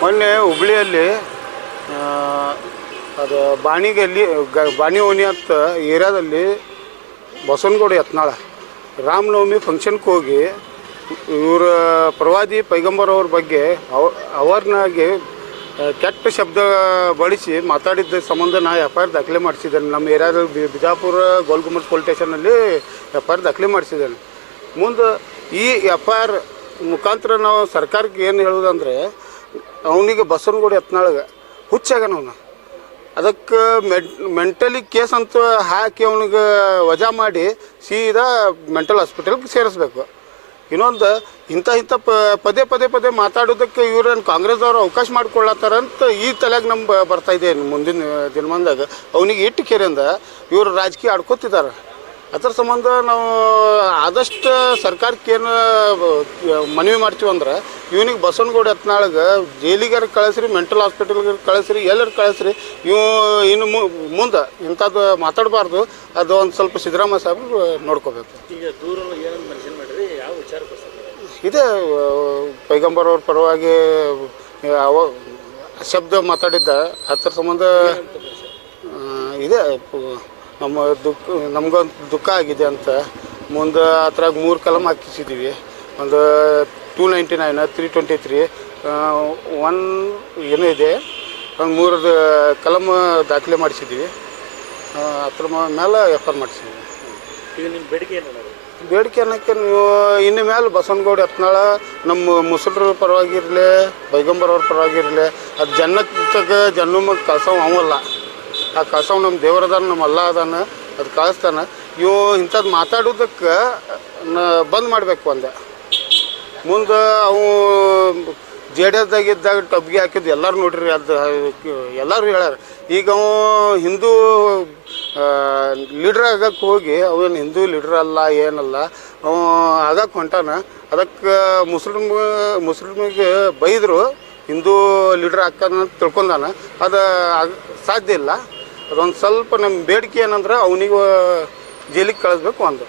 ಮೊನ್ನೆ ಹುಬ್ಳಿಯಲ್ಲಿ ಅದು ಬಾಣಿಗಲ್ಲಿ ಬಾಣಿ ಓಣಿ ಅಂತ ಏರಿಯಾದಲ್ಲಿ ಬಸವನಗೌಡ ಯತ್ನಾಳ ರಾಮನವಮಿ ಫಂಕ್ಷನ್ಗೆ ಹೋಗಿ ಇವರ ಪ್ರವಾದಿ ಪೈಗಂಬರ್ ಅವ್ರ ಬಗ್ಗೆ ಅವ್ರನ್ನಾಗಿ ಕೆಟ್ಟ ಶಬ್ದ ಬಳಸಿ ಮಾತಾಡಿದ್ದ ಸಂಬಂಧ ನಾ FIR ದಾಖಲೆ ಮಾಡಿಸಿದ್ದೇನೆ. ನಮ್ಮ ಏರಿಯಾದಲ್ಲಿ ಬಿಜಾಪುರ ಗೋಲ್ಗುಮಟ್ ಪೊಲೀಸ್ ಸ್ಟೇಷನಲ್ಲಿ FIR ದಾಖಲೆ ಮಾಡಿಸಿದ್ದೇನೆ. ಮುಂದೆ ಈ FIR ಮುಖಾಂತರ ನಾವು ಸರ್ಕಾರಕ್ಕೆ ಏನು ಹೇಳೋದಂದರೆ, ಅವನಿಗೆ ಬಸವನಗೌಡ ಯತ್ನಾಳ್ಗೆ ಹುಚ್ಚಾಗನ ಅವನು. ಅದಕ್ಕೆ ಮೆಂಟಲಿ ಕೇಸ್ ಅಂತ ಹಾಕಿ ಅವನಿಗೆ ವಜಾ ಮಾಡಿ ಸೀದಾ ಮೆಂಟಲ್ ಹಾಸ್ಪಿಟಲ್ಗೆ ಸೇರಿಸ್ಬೇಕು. ಇನ್ನೊಂದು ಇಂಥ ಪದೇ ಮಾತಾಡೋದಕ್ಕೆ ಇವ್ರೇನು ಕಾಂಗ್ರೆಸ್ದವ್ರು ಅವಕಾಶ ಮಾಡಿಕೊಳ್ಳತ್ತಾರಂತ ಈ ತಲೆಗೆ ನಮ್ಗೆ ಬರ್ತಾಯಿದೆ. ಮುಂದಿನ ದಿನಮಾನದಾಗ ಅವನಿಗೆ ಇಟ್ಟು ಕೇರಿಂದ ಇವರು ರಾಜಕೀಯ ಆಡ್ಕೋತಿದ್ದಾರೆ. ಅದರ ಸಂಬಂಧ ನಾವು ಆದಷ್ಟು ಸರ್ಕಾರಕ್ಕೆ ಏನು ಮನವಿ ಮಾಡ್ತೀವಿ ಅಂದ್ರೆ, ಇವನಿಗೆ ಬಸವನಗೌಡ ಯತ್ನಾಳ್ಗೆ ಜೈಲಿಗಾರ ಕಳಿಸ್ರಿ, ಮೆಂಟಲ್ ಹಾಸ್ಪಿಟಲ್ಗೆ ಕಳಿಸ್ರಿ, ಎಲ್ಲರೂ ಕಳಿಸ್ರಿ. ಇನ್ನು ಮುಂದೆ ಇಂಥದ್ದು ಮಾತಾಡಬಾರ್ದು. ಅದು ಒಂದು ಸ್ವಲ್ಪ ಸಿದ್ದರಾಮಯ್ಯ ಸಾಹೇಬರು ನೋಡ್ಕೋಬೇಕು. ಈಗ ದೂರ ಏನಂತ ಮೆನ್ಷನ್ ಮಾಡಿರಿ, ಯಾವ ವಿಚಾರ ಇದೇ ಪೈಗಂಬರ್ ಅವ್ರ ಪರವಾಗಿ ಶಬ್ದ ಮಾತಾಡಿದ್ದ. ಅದರ ಸಂಬಂಧ ಇದೆ ನಮ್ಗೊಂದು ದುಃಖ ಆಗಿದೆ ಅಂತ. ಮುಂದೆ ಆ ಥರ 3 ಕಲಮ್ ಹಾಕಿಸಿದ್ದೀವಿ. ಒಂದು 299, 323 1 ಏನೋ ಇದೆ, ಒಂದು 3 ಕಲಮ್ ದಾಖಲೆ ಮಾಡಿಸಿದ್ದೀವಿ. ಅದ್ರ ಮೇಲೆ FIR ಮಾಡಿಸಿದ್ದೀವಿ. ಈಗ ನಿಮ್ಮ ಬೇಡಿಕೆ ಏನು? ಬೇಡಿಕೆ ಅನ್ನೋಕ್ಕೆ ನೀವು ಇನ್ನು ಮೇಲೆ ಬಸವನಗೌಡ ಯತ್ನಾಳ ನಮ್ಮ ಮುಸಲ್ರ ಪರವಾಗಿರಲಿ, ಪೈಗಂಬರ್ ಅವ್ರ ಪರವಾಗಿರಲಿ, ಅದು ಜನ್ನಕ್ಕೆ ಜನ್ಮಕ್ಕೆ ಕಳ್ಸವ್ ಅವಲ್ಲ. ಆ ಕಳ್ಸವ್ ನಮ್ಮ ದೇವರದಾನ, ನಮ್ಮ ಅಲ್ಲ ಅದಾನ, ಅದು ಕಳಿಸ್ತಾನೆ. ಇವು ಇಂಥದ್ದು ಮಾತಾಡೋದಕ್ಕೆ ಬಂದ್ ಮಾಡಬೇಕು. ಒಂದೇ ಮುಂದೆ ಅವು JDS ಇದ್ದಾಗ ಟಬ್ಗೆ ಹಾಕಿದ್ದು ಎಲ್ಲರೂ ನೋಡ್ರಿ, ಅದು ಎಲ್ಲರೂ ಹೇಳ್ಯಾರ. ಈಗ ಅವು ಹಿಂದೂ ಲೀಡ್ರ್ ಆಗಕ್ಕೆ ಹೋಗಿ ಅವೇನು ಹಿಂದೂ ಲೀಡ್ರ್ ಅಲ್ಲ, ಏನಲ್ಲ, ಅವ ಆಗಕ್ಕೆ ಹೊಂಟಾನ. ಅದಕ್ಕೆ ಮುಸ್ಲಿಮಿಗೆ ಬೈದರು, ಹಿಂದೂ ಲೀಡ್ರ್ ಹಾಕೋದಂತ ತಿಳ್ಕೊಂಡಾನ. ಅದು ಸಾಧ್ಯ ಇಲ್ಲ. ಅದೊಂದು ಸ್ವಲ್ಪ ನಮ್ಮ ಬೇಡಿಕೆ ಏನಂದ್ರೆ ಅವನಿಗೆ ಜೈಲಿಗೆ ಕಳಿಸ್ಬೇಕು ಒಂದು.